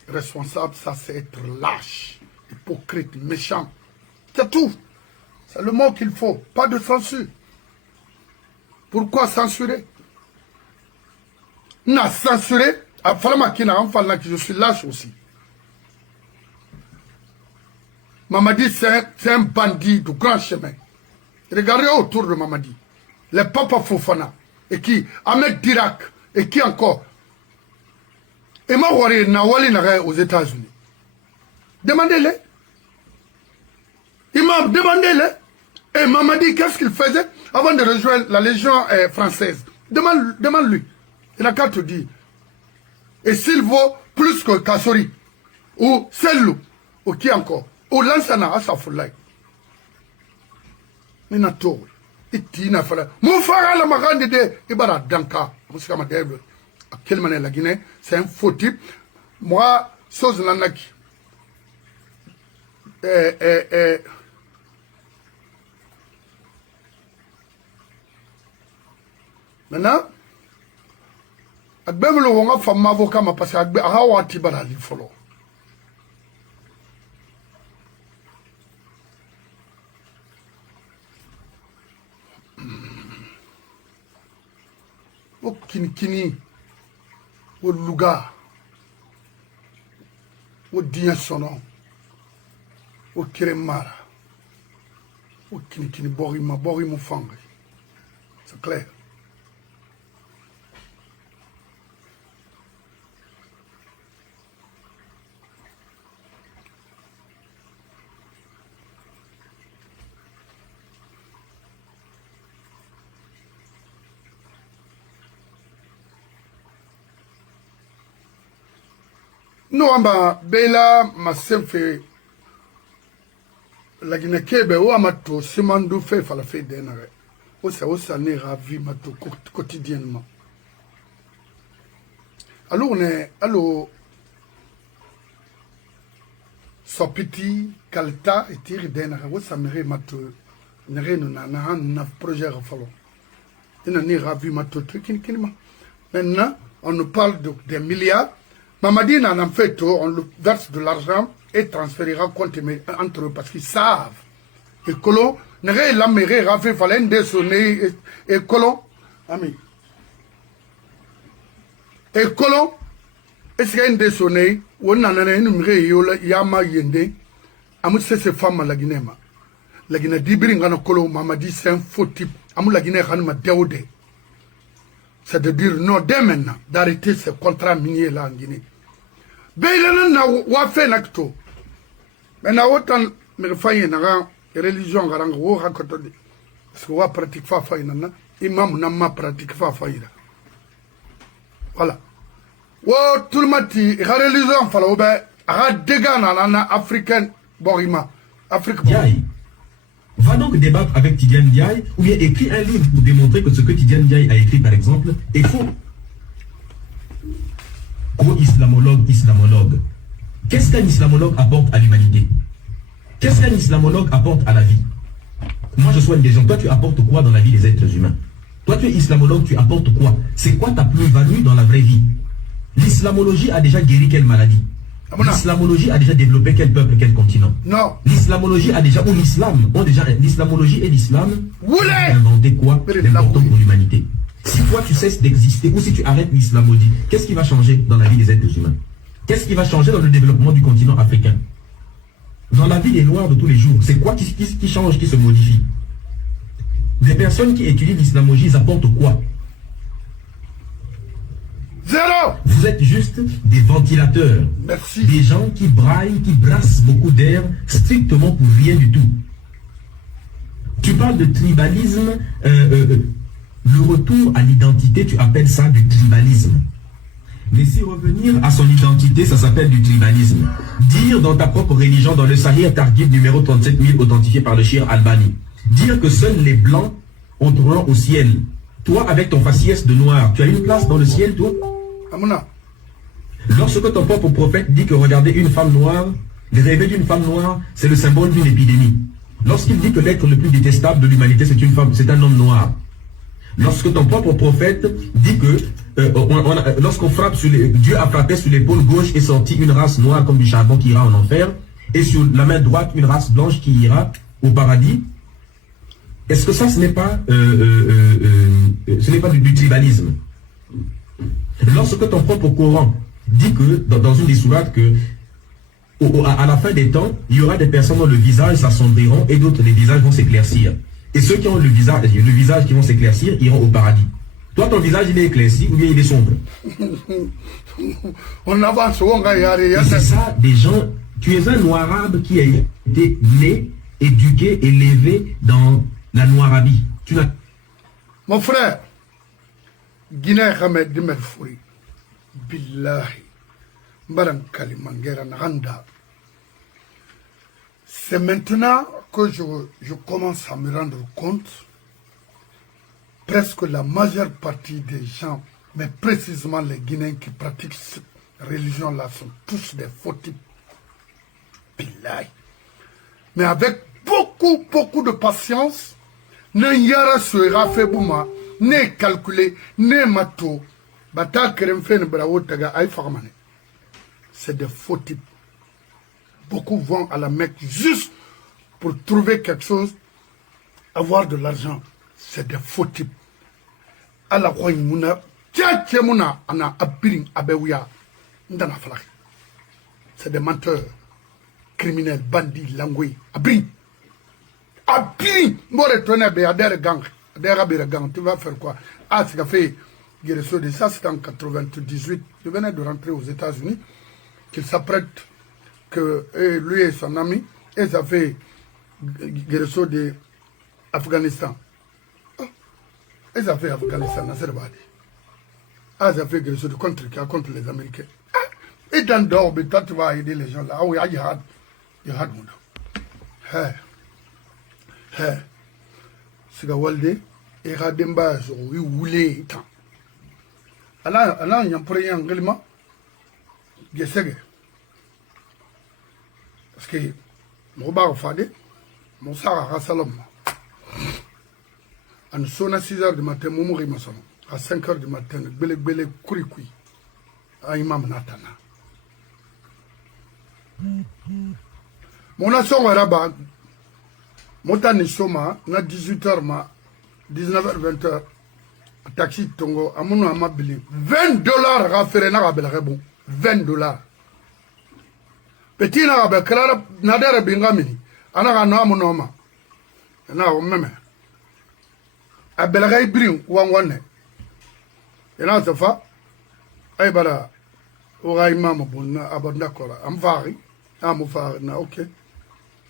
responsable, ça, c'est être lâche, hypocrite, méchant. C'est tout. C'est le mot qu'il faut. Pas de censure. Pourquoi censurer? N'a censuré, à Falamakina, en faisant que je suis lâche aussi. Mamadi, c'est un bandit du grand chemin. Regardez autour de Mamadi. Les Papa Fofana. Et qui Ahmed Dirak. Et qui encore? Et Mawari Nawali Nare aux États-Unis. Demandez-les. Imam, demandez-les. Et Mamadi, qu'est-ce qu'il faisait avant de rejoindre la Légion française? Demande-lui. Il n'a qu'à te dire. Et s'il vaut plus que Kassori, ou Sellou, ou qui encore? Ou Lansana Asafoulay. Minato. Itina Fala. Moufara la Magande de Ibara Danka. Moussama Dèvre. À quelle manière la Guinée? C'est un faux type. Moi, chose Lanaki. Maintenant, Agbemelo wonga fama avocat ma parce agbe awati barali folo. O kini o luga o diya sono o kiremara o kini bori mo fangue. C'est clair. No amba bela masemfe la Guinée kebe ou amato simandou fait fala fait denare osa ne ravi mato quotidiennement alors allo sopiti kalta et tire denare osa mere mato nere no na projet falo ina ne ravi mato kinima maintenant on nous parle des milliards. Mamadi n'en a fait trop, on le verse de l'argent et transférera compte entre eux parce qu'ils savent. Et Kolo, n'est la mairie Rafé Falen de sonner et Kolo, ami. Et Kolo, est-ce qu'il y a une dessonnée où on a une mairie Yama Yende, Amou c'est ces femmes à la Guinée. La Guinée d'Ibring en Kolo, Mamadi c'est un faux type. Amou la Guinée Hanma Deode. C'est de dire non, dès maintenant, d'arrêter ce contrat minier là en Guinée. Bélan n'a pas fait l'acto. Mais n'a autant me failli n'a religion garang ou raconter. Parce que wa pratique fa failli n'a imam n'a ma pratique fa failli. Voilà. Ou tout le monde dit religion fa l'obé a dégâts na africaine borima Afrique. Va donc débattre avec Tidiane Ndiaye ou bien écrit un livre pour démontrer que ce que Tidiane Ndiaye a écrit, par exemple, est faux. Islamologue. Qu'est-ce qu'un islamologue apporte à l'humanité? Qu'est-ce qu'un islamologue apporte à la vie? Moi, je soigne des gens. Toi, tu apportes quoi dans la vie des êtres humains? Toi, tu es islamologue, tu apportes quoi? C'est quoi ta plus-value dans la vraie vie? L'islamologie a déjà guéri quelle maladie? L'islamologie a déjà développé quel peuple, quel continent? Non. L'islamologie a déjà, ou l'islamologie et l'islam ont inventé quoi d'important pour l'humanité? Si toi tu cesses d'exister ou si tu arrêtes l'islamologie, qu'est-ce qui va changer dans la vie des êtres humains? Qu'est-ce qui va changer dans le développement du continent africain? Dans la vie des Noirs de tous les jours, c'est quoi qui change, qui se modifie? Des personnes qui étudient l'islamologie, ils apportent quoi? Zéro. Vous êtes juste des ventilateurs. Merci. Des gens qui braillent, qui brassent beaucoup d'air strictement pour rien du tout. Tu parles de tribalisme, le retour à l'identité, tu appelles ça du tribalisme. Mais si revenir à son identité, ça s'appelle du tribalisme. Dire dans ta propre religion, dans le Sahih Targhib numéro 37000 authentifié par le Cheikh Albani, dire que seuls les blancs entreront au ciel. Toi, avec ton faciès de noir, tu as une place dans le ciel, toi? Amuna. Lorsque ton propre prophète dit que regarder une femme noire, le rêver d'une femme noire, c'est le symbole d'une épidémie. Lorsqu'il dit que l'être le plus détestable de l'humanité, c'est une femme, c'est un homme noir. Lorsque ton propre prophète dit que lorsqu'on frappe sur Dieu a frappé sur l'épaule gauche et sorti une race noire comme du charbon qui ira en enfer, et sur la main droite une race blanche qui ira au paradis, est-ce que ça ce n'est pas du tribalisme? Lorsque ton propre Coran dit que dans une des sourates que à la fin des temps, il y aura des personnes dont le visage s'assombriront et d'autres les visages vont s'éclaircir. Et ceux qui ont le visage qui vont s'éclaircir iront au paradis. Toi, ton visage, il est éclairci ou bien il est sombre? On avance, on va y aller. C'est ça, des gens... Tu es un noir-arabe qui a été né, éduqué, élevé dans la noirabie. Tu n'as... Mon frère, Guinée Hamed Dimerfouri, Billahi, Mbaran Kalimangera Naganda. C'est maintenant que je commence à me rendre compte, presque la majeure partie des gens, mais précisément les Guinéens qui pratiquent cette religion-là, sont tous des faux types. Billahi. Mais avec beaucoup de patience, ne yara sera fait bouma, ne calculé, ne mato, Bata Keremfen Bravo Taga Aïfarmane. C'est des faux types. Beaucoup vont à la Mecque juste pour trouver quelque chose, avoir de l'argent. C'est des faux types. À la Roy Mouna, Tcha Mouna, Ana Abirin Abewia, Ndana Falak. C'est des menteurs, criminels, bandits, langouis, Abirin. Abirin, moi retourner à des gangs, tu vas faire quoi? Ah, c'est qu'a fait Guéresso de ça, c'était en 98. Je venais de rentrer aux États-Unis, qu'il s'apprête, que lui et son ami, et ça fait Guéresso de Afghanistan. Et ça fait Afghanistan, c'est le badi. Ah, ça fait Guéresso de contre les Américains. Et dans dehors, toi, tu vas aider les gens là. Ah oui, il y a Sigawalde, et Rademba, oui, voulez, tant. Alors, il y a un premier engagement, Gessege. Parce que, mon bar fade, mon sara à Salom. En son à 6 h du matin, mon mourir ma son. À 5 h du matin, bele kurikui. À Imam Natana. Mon nation arabe, mon temps soma, na 18 h, 19 h, 20 h. Taxi Tongo, à mon amabili. $20 à faire un arabe, $20. Petit arabe, Clara Nadera Bingamini, Anara Namonoma. Now, meme. A Belray Brim, one. And out of her, I bada, or I mamma buna abandakora. I'm vari, I'm far now, okay.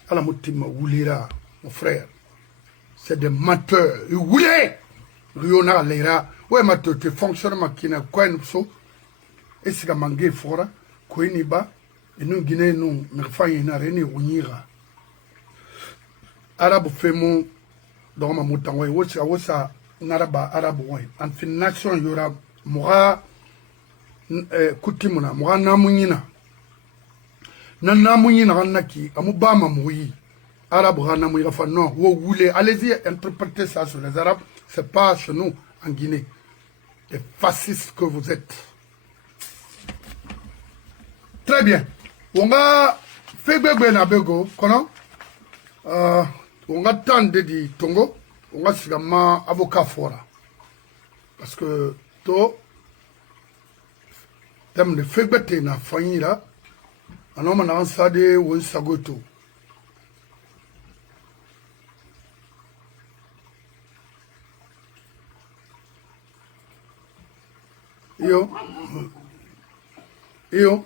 Alamutima Wulira, mon frère. C'est des menteurs, ils voulaient. Riona Lera, ouais, ma te fonctionnement qui n'a quoi une so, et c'est qu'à manger fora, quoi n'y ba, et nous Guinée, nous, mais enfin, il n'a rien unira. Arabe fait mon, dans ma mouton, ouais, what's n'araba arabe, ouais, en fin nation, il y aura, moura, kutimuna, moura namunina. Namunina, ranaki, amubama moui. Arabe, ranamouira, non, vous voulez, allez-y, interpréter ça sur les Arabes. C'est pas chez nous, en Guinée. Les fascistes que vous êtes. Très bien. On va faire bébé na bego, comment? On va tendre di Tongo. On va se faire avocat fora. Parce que, toi, thème de faire bébé na famille là, on a un sade ou un sagoto. Yo,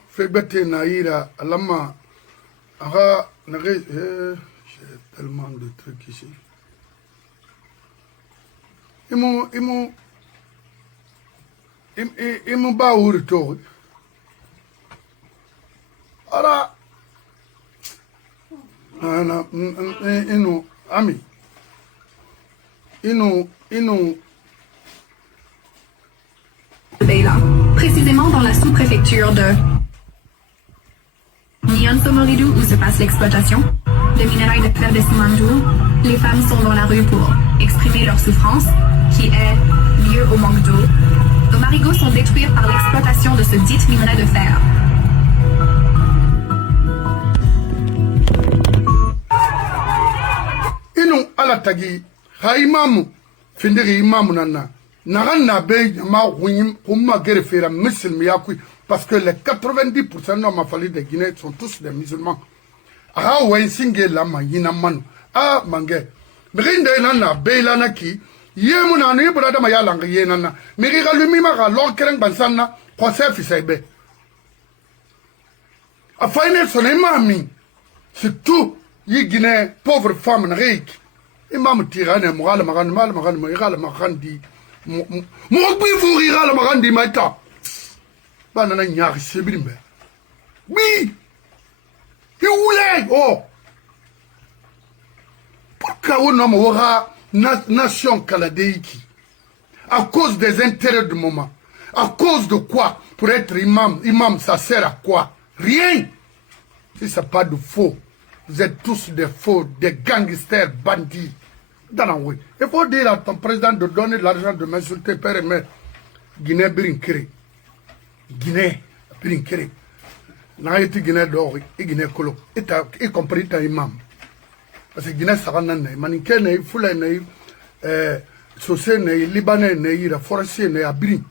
fait bête naïra, alama, ara, j'ai tellement de trucs ici. Ils m'ont bas au retour. Ara, ino, ami, ino, Beila, précisément dans la sous-préfecture de Nyon-Somoridu où se passe l'exploitation de minerai de fer de Simandou. Les femmes sont dans la rue pour exprimer leur souffrance, qui est liée au manque d'eau. Nos marigots sont détruits par l'exploitation de ce dit minerai de fer. Inu alatagi, haimamu, findiri imamu nana. Narana be ma wim pour ma guerre faire musulman yakui parce que les 90% de ma famille de Guinée sont tous des musulmans. Ah ouais singe la ma yina manu ah mange brinde nana be la naki yemuna ni brada ma ya langa yenana miri ga lumi ma ga lon kereng bansana ko se fi sebe a faine sonne mami c'est tout yi Guinée pauvre femme na rik imam tirane moral magan igal magandi mo bi fourira la magandi maita bana na nyari sebrimbe bi il voulait oh pourquoi on a aura nation canadienne à cause des intérêts du moment à cause de quoi pour être imam ça sert à quoi rien si c'est pas de faux vous êtes tous des faux des gangsters bandits. Il faut dire à ton président de donner de l'argent de m'insulter père et mère. Guinée Birinkere. Guinée Birinkere. N'a été Guinée d'or et Guinée Colo. Et compris ta imam. Parce que Guinée Sarana, Maniké, Foulé, Sosé, Libanais, la forestier, Abri.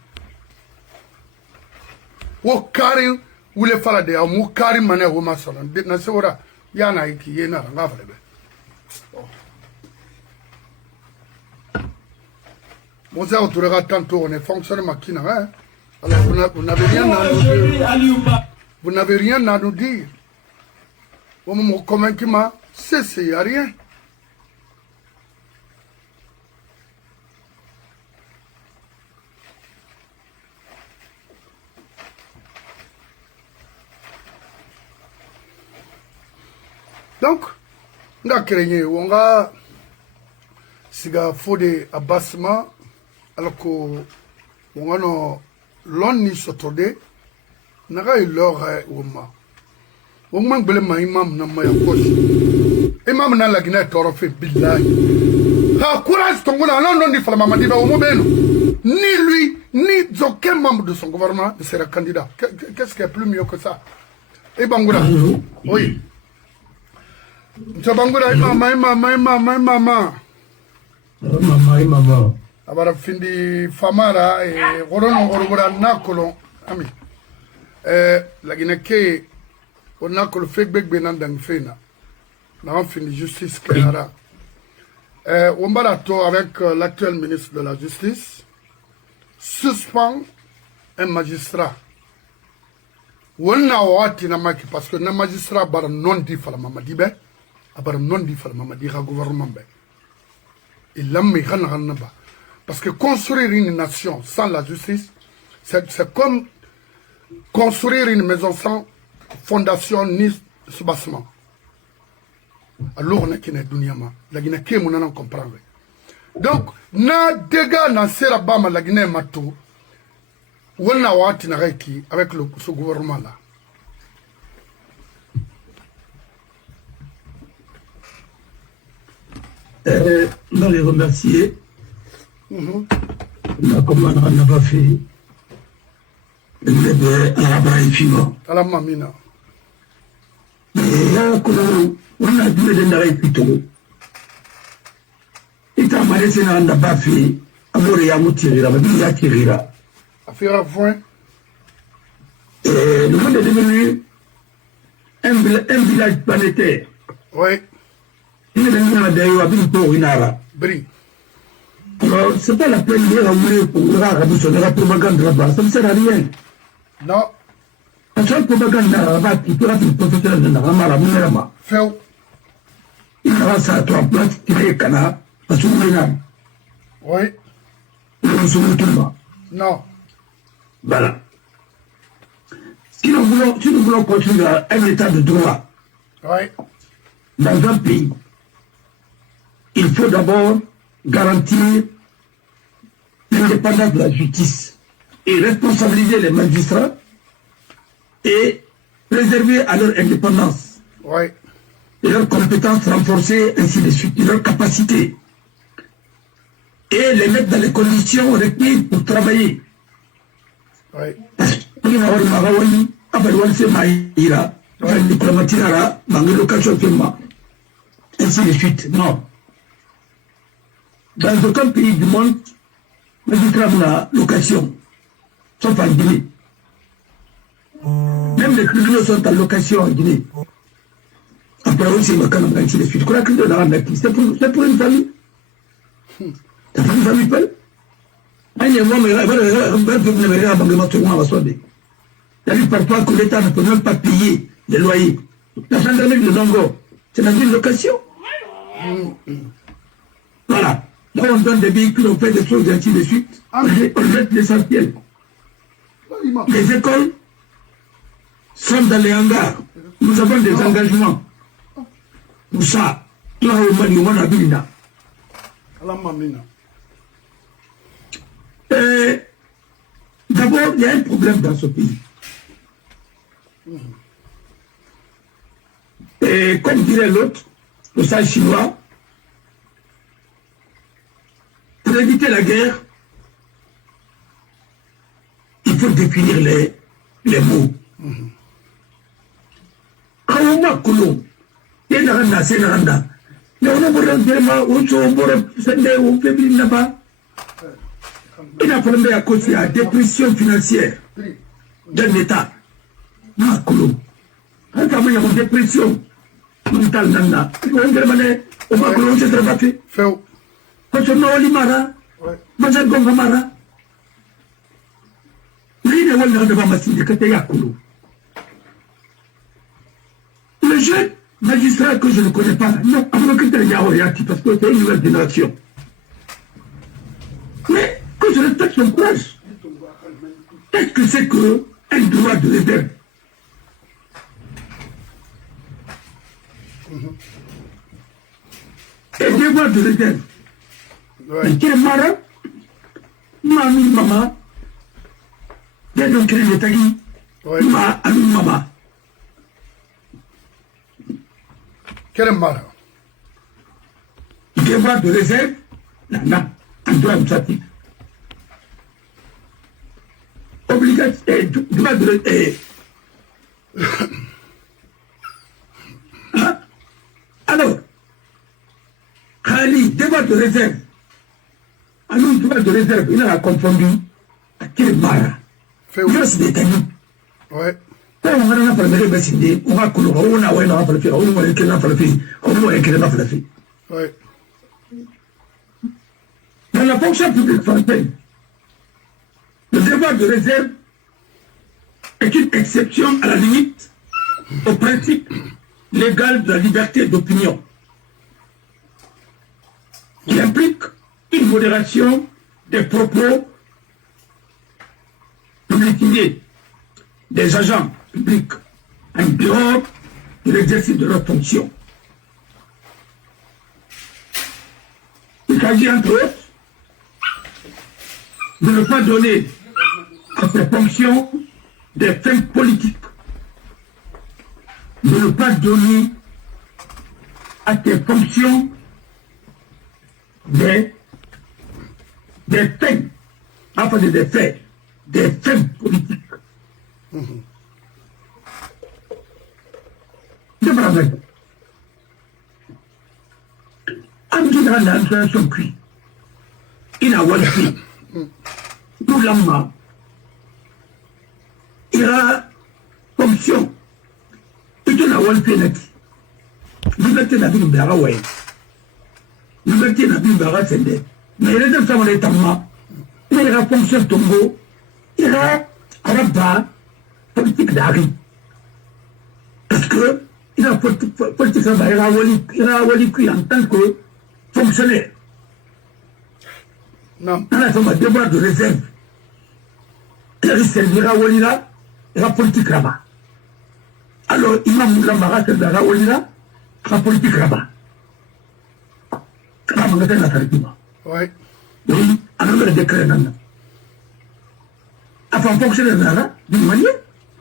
Wo kari wule fala de amu kari mane wo masalan de na sewora yana iki yena nga fale be mon ça autour tantôt on est fonctionne makina hein alors vous n'avez rien à nous dire vous n'avez rien à nous dire vous me convaincu ma c'est y a rien. Donc, on a créé, on a fait abassement, alors qu'on a l'onni sotode, on a eu l'or Oma. On m'a dit que imam n'a pas eu imam n'a la Guinée torofé billahi. Ah, courage, ton gars, non, dit Falama Madiba au Mobeno. Ni lui, ni aucun membre de son gouvernement ne sera candidat. Qu'est-ce qui est plus mieux que ça? Et Bangoura, oui. Mchabangura mama abara findi famara gorono gorogora nakolo ami la Guinée on nakolo fekbek benandang fena na findi justice clara on balato avec l'actuel ministre de la justice suspend un magistrat wonna wati na maki parce que na magistrat bar non di fala mamadibe abar non di fal mamadi ga gouvernement be il l'a mis ba parce que construire une nation sans la justice c'est comme construire une maison sans fondation ni soubassement alors on est qui n'est dunyama la Guinée qui mon nan comprendre donc na dégâts na sera bama la Guinée matou wonna wati na reiki avec ce gouvernement là. On va les remercier. Comme on n'a pas fait. Mais à la mamina. Et là, on a dû les narrer plutôt. Et quand on n'a pas fait, on a tiré, on a tiré là. À faire un point. Le monde est devenu un village planétaire. Oui. Alors, c'est pas la peine de pour la propagande là-bas, ça ne sert à rien. Non. La seule propagande là-bas qui peut être professionnel de Narama, il y aura ça à toi, place, qui est Kana, à Soumena. Oui. Non. Voilà. Si nous voulons continuer un état de droit, oui, dans un pays, il faut d'abord garantir l'indépendance de la justice et responsabiliser les magistrats et préserver à leur indépendance, oui, et leurs compétences renforcées, ainsi de suite, et leurs capacités, et les mettre dans les conditions requises pour travailler. Oui. Ainsi de suite. Non. Dans aucun pays du monde, les magistrats ont la location, sauf en Guinée. Même les tribunaux sont en location en Guinée. Après, aussi, ainsi de suite. C'est pour une famille. C'est pour une famille seule. Il y a parfois que l'État ne peut même pas payer les loyers. La gendarmerie de Zongo, c'est dans une location. Voilà. Là, on donne des véhicules, on fait des choses, et ainsi de suite. On met l'essentiel. Les écoles sont dans les hangars. Nous avons des engagements. Pour ça, là, on a vu là. D'abord, il y a un problème dans ce pays. Et comme dirait l'autre, le sage chinois, pour éviter la guerre, faut définir les mots. Quand on a Koulou, il y a un assez grande. Mais on a vraiment il a problème à cause de la dépression financière d'un État. Ma Koulou. Quand il y a une dépression, on a Koulou, c'est très Feu. quand on a Olimara, Mazan Gongamara, le jeune magistrat que je ne connais pas, non, parce que c'est une nouvelle génération. Mais que je respecte son courage, qu'est-ce que c'est qu'un droit de réserve? Un devoir de réserve. Et quel est marrant? Mamie, maman. Donc, quel est tagi? Ma ami, maman. Quel est marrant? Devoir de réserve? Non, un droit administratif. Obligation, droit de réserve. Alors, Khali, devoir de réserve. Alors, devoir de réserve, il a confondu à quel mara. Il c'est des tamis. Ouais. On va faire le message, on va couler, on va faire le on va écrire la falafi, on va écrire la falafi. Ouais. Dans la fonction publique française, le devoir de réserve est une exception à la limite au principe légal de la liberté d'opinion, qui implique une modération des propos publicisés des agents publics en dehors de l'exercice de leurs fonctions. Il s'agit entre autres de ne pas donner à ces fonctions des fins politiques, de ne pas donner à ces fonctions des fins, enfin des faits, des fins politiques. C'est pas vrai. En général, l'administration cuit. Il a walfi. Nous l'amma. Il a fonction. Il a walfi nati. Liberté n'a plus de baraway. Liberté n'a plus de baraway. Mais les gens sont les tamma. Il a fonction tombeau. Il a rabat politique d'Ari. Parce que il a politique il a wali en tant que fonctionnaire. Non. Il a fait devoir de réserve. Il a servira wali là, il a politique là-bas. Alors, Imam Moulambara servira wali là, il a politique là-bas. C'est pas mon état d'attractivement. Ouais. Oui, alors le décret là. Enfin, fonctionnaire là, d'une manière.